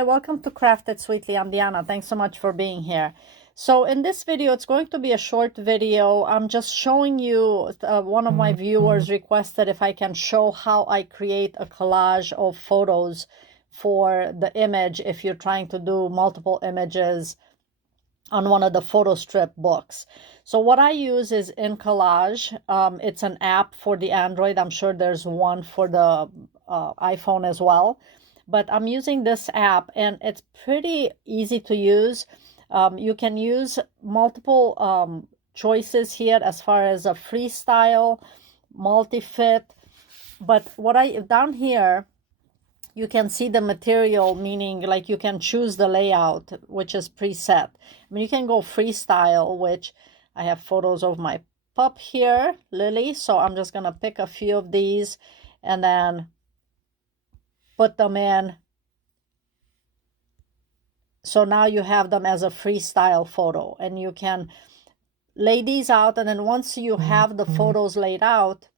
Hi, welcome to Craft It Sweetly. I'm Diana. Thanks so much for being here. So in this video, it's going to be a short video. I'm just showing you, one of my viewers requested if I can show how I create a collage of photos for the image if you're trying to do multiple images on one of the photo strip books. So what I use is InCollage. It's an app for the Android. I'm sure there's one for the iPhone as well. But I'm using this app and it's pretty easy to use. You can use multiple choices here as far as a freestyle, multi-fit. But what down here, you can see the material, meaning like you can choose the layout, which is preset. I mean, you can go freestyle, which I have photos of my pup here, Lily. So I'm just going to pick a few of these and then put them in. So now you have them as a freestyle photo and you can lay these out. And then once you have the photos laid out,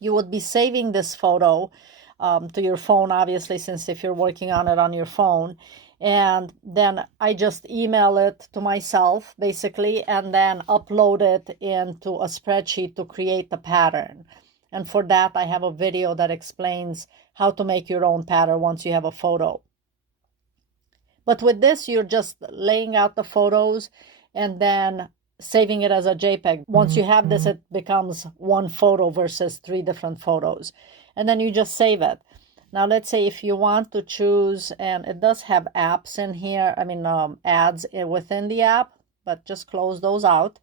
you would be saving this photo to your phone, obviously, since if you're working on it on your phone. And then I just email it to myself, basically, and then upload it into a spreadsheet to create the pattern. And for that, I have a video that explains how to make your own pattern once you have a photo. But with this, you're just laying out the photos and then saving it as a JPEG. Once you have this, it becomes one photo versus 3 different photos. And then you just save it. Now, let's say if you want to choose, and it does have apps in here, ads within the app, but just close those out.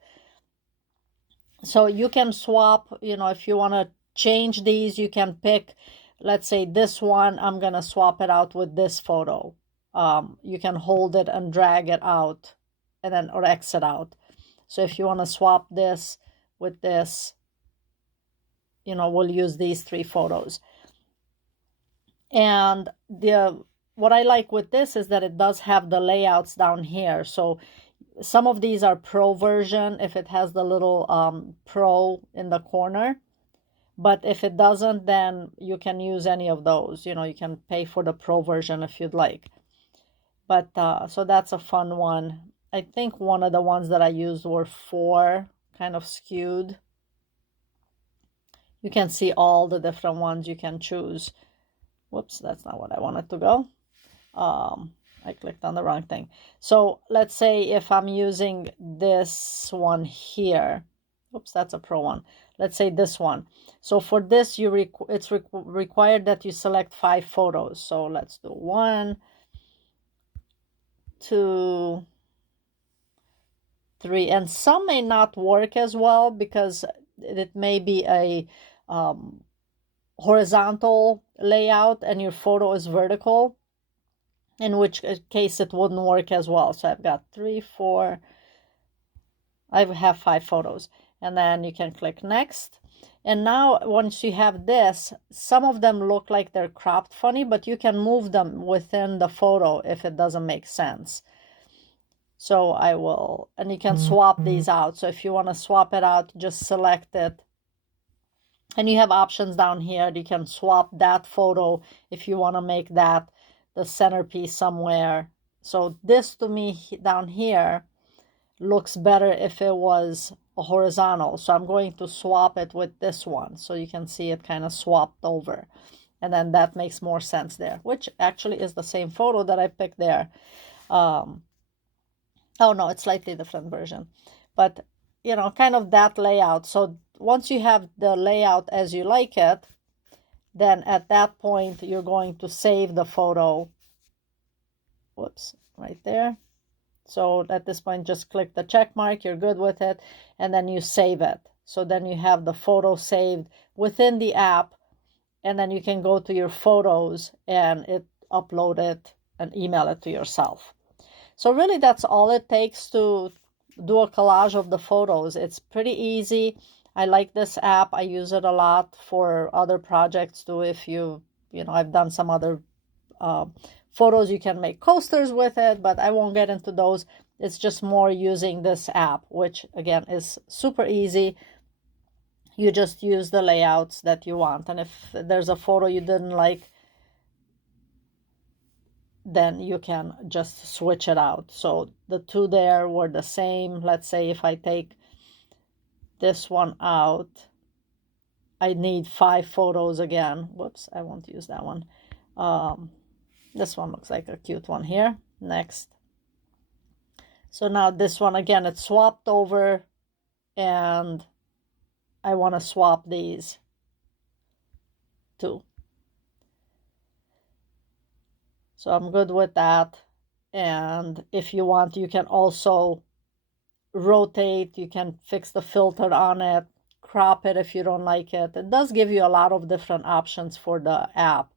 So you can swap, if you want to change these, you can pick, let's say this one, I'm going to swap it out with this photo. You can hold it and drag it out and then, or exit out. So if you want to swap this with this, we'll use these 3 photos. And what I like with this is that it does have the layouts down here. So some of these are pro version if it has the little pro in the corner. But if it doesn't, then you can use any of those. You can pay for the pro version if you'd like. But so that's a fun one. I think one of the ones that I used were 4, kind of skewed. You can see all the different ones you can choose. Whoops, that's not what I wanted to go. I clicked on the wrong thing. So let's say if I'm using this one here. Oops, that's a pro one. Let's say this one. So for this, it's required that you select 5 photos. So let's do 1, 2, 3. And some may not work as well because it may be a horizontal layout and your photo is vertical, in which case it wouldn't work as well. So I've got 3, 4, I have 5 photos, and then you can click next. And now once you have this, some of them look like they're cropped funny, but you can move them within the photo if it doesn't make sense. So I will, and you can swap these out. So if you want to swap it out, just select it. And you have options down here. You can swap that photo if you want to make that the centerpiece somewhere. So this to me down here looks better if it was a horizontal. So I'm going to swap it with this one. So you can see it kind of swapped over. And then that makes more sense there, which actually is the same photo that I picked there. Oh no, it's slightly different version. But, kind of that layout. So once you have the layout as you like it, then at that point, you're going to save the photo. Whoops, right there. So at this point, just click the check mark. You're good with it. And then you save it. So then you have the photo saved within the app. And then you can go to your photos and upload it and email it to yourself. So really, that's all it takes to do a collage of the photos. It's pretty easy. I like this app. I use it a lot for other projects too. If I've done some other photos. You can make coasters with it, but I won't get into those. It's just more using this app, which again is super easy. You just use the layouts that you want. And if there's a photo you didn't like, then you can just switch it out. So the two there were the same. Let's say if I take this one out, I need 5 photos again. Whoops, I won't use that one. This one looks like a cute one here. Next. So now this one again, it's swapped over, and I want to swap these two. So I'm good with that. And if you want, you can also rotate. You can fix the filter on it, crop it if you don't like it. It does give you a lot of different options for the app.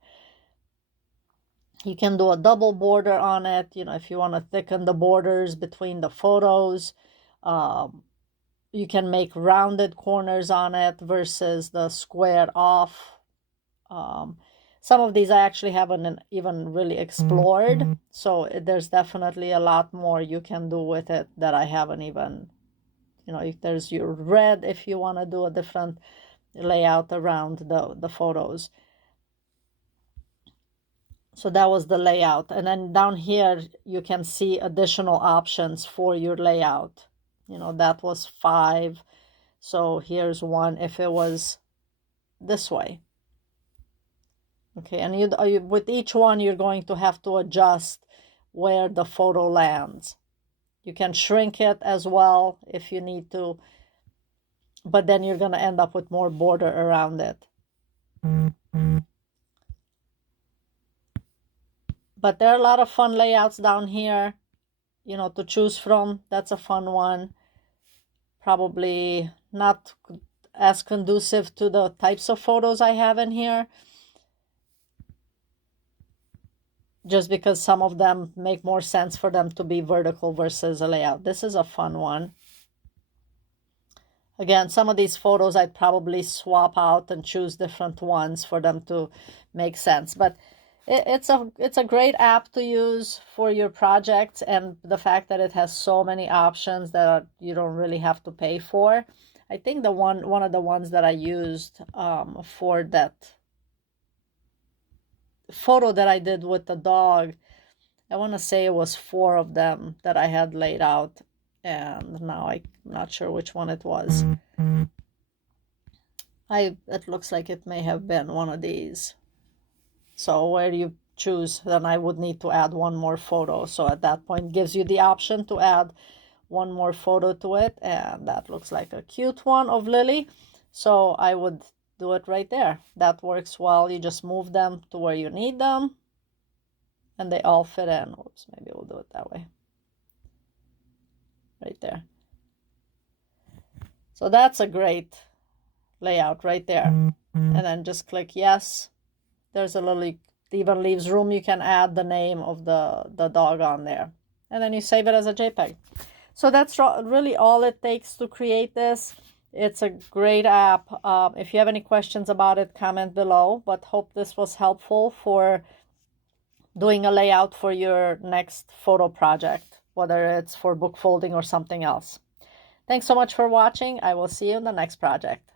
You can do a double border on it, you know, if you want to thicken the borders between the photos. You can make rounded corners on it versus the squared off. Some of these I actually haven't even really explored, so there's definitely a lot more you can do with it that I haven't even, you know, if there's your red, if you want to do a different layout around the photos. So that was the layout. And then down here, you can see additional options for your layout. You know, that was 5. So here's one if it was this way. Okay, and you with each one, you're going to have to adjust where the photo lands. You can shrink it as well if you need to, but then you're going to end up with more border around it. But there are a lot of fun layouts down here, you know, to choose from. That's a fun one. Probably not as conducive to the types of photos I have in here, just because some of them make more sense for them to be vertical versus a layout. This is a fun one. Again, some of these photos I'd probably swap out and choose different ones for them to make sense. But it's a great app to use for your projects, and the fact that it has so many options that you don't really have to pay for. I think the one of the ones that I used for that photo that I did with the dog, I want to say it was 4 of them that I had laid out, and now I'm not sure which one it was. It looks like it may have been one of these. So where you choose, then I would need to add one more photo. So at that point, gives you the option to add one more photo to it. And that looks like a cute one of Lily. So I would do it right there. That works well. You just move them to where you need them, and they all fit in. Oops, maybe we'll do it that way. Right there. So that's a great layout right there. And then just click yes. There's a little, even leaves room. You can add the name of the dog on there. And then you save it as a JPEG. So that's really all it takes to create this. It's a great app. If you have any questions about it, comment below. But hope this was helpful for doing a layout for your next photo project, whether it's for book folding or something else. Thanks so much for watching. I will see you in the next project.